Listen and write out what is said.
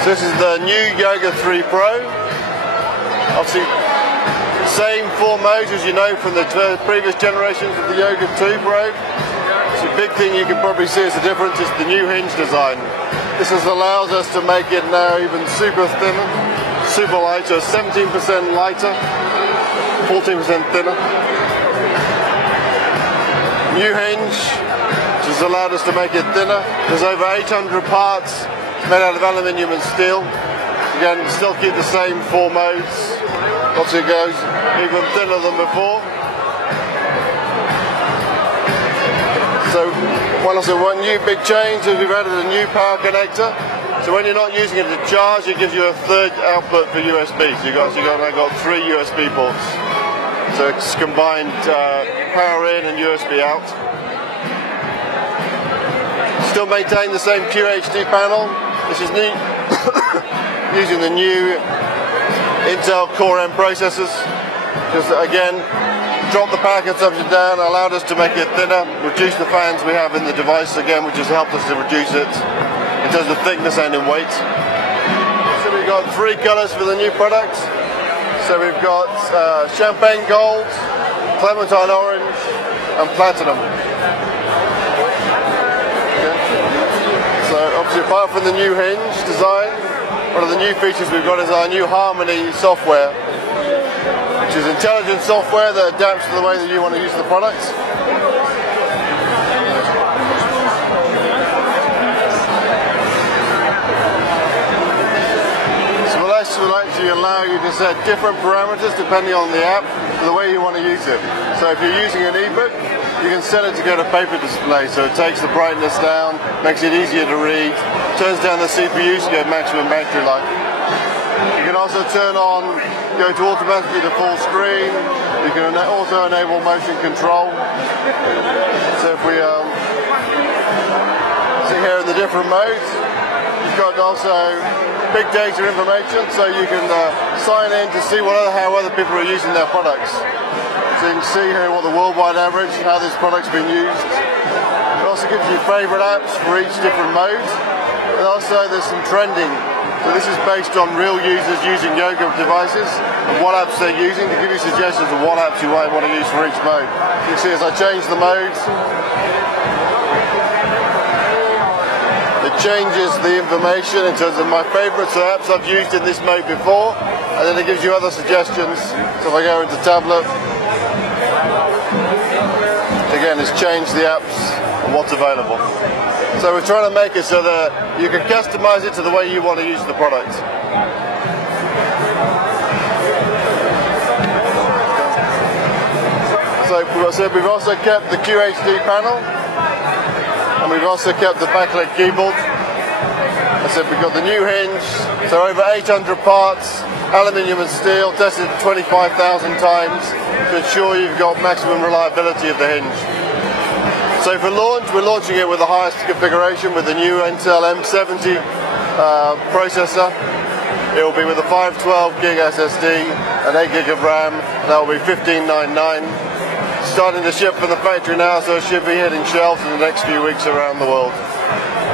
So this is the new Yoga 3 Pro. Obviously, same 4 modes as you know from the previous generations of the Yoga 2 Pro. So the big thing you can probably see as a difference is the new hinge design. This allows us to make it now even super thin, super light, so 17% lighter, 14% thinner. New hinge, which has allowed us to make it thinner. There's over 800 parts made out of aluminium and steel. Again, still keep the same 4 modes. Obviously it goes even thinner than before. So one new big change is we've added a new power connector. So when you're not using it to charge, it gives you a third output for USB. So you've got 3 USB ports. So it's combined power in and USB out. Still maintain the same QHD panel. This is neat. Using the new Intel Core M processors. Because again, drop the power consumption down, allowed us to make it thinner, reduce the fans we have in the device again, which has helped us to reduce it in terms of thickness and in weight. So we've got 3 colors for the new product. So we've got champagne gold, clementine orange, and platinum. Okay. So obviously apart from the new hinge design, one of the new features we've got is our new Harmony software, which is intelligent software that adapts to the way that you want to use the product. So we'll actually allow you to set different parameters depending on the app, the way you want to use it. So if you're using an ebook, you can set it to go to paper display, so it takes the brightness down, makes it easier to read, turns down the CPU to get maximum battery life. You can also turn on, go to automatically to full screen. You can also enable motion control. So if we see here in the different modes, you've got also big data information, so you can sign in to see how other people are using their products. So you can see here what the worldwide average, how this product's been used. It also gives you favourite apps for each different mode. And also there's some trending. So this is based on real users using yoga devices and what apps they're using to give you suggestions of what apps you might want to use for each mode. You can see as I change the modes, it changes the information in terms of my favourites or apps I've used in this mode before, and then it gives you other suggestions. So if I go into tablet, again it's changed the apps and what's available. So we're trying to make it so that you can customise it to the way you want to use the product. So we've also kept the QHD panel, and we've also kept the backlit keyboard. I said we've got the new hinge, so over 800 parts, aluminium and steel, tested 25,000 times to ensure you've got maximum reliability of the hinge. So for launch, we're launching it with the highest configuration with the new Intel M70 processor. It will be with a 512 gig SSD and 8 gig of RAM. That will be $15.99. Starting to ship from the factory now, so it should be hitting shelves in the next few weeks around the world.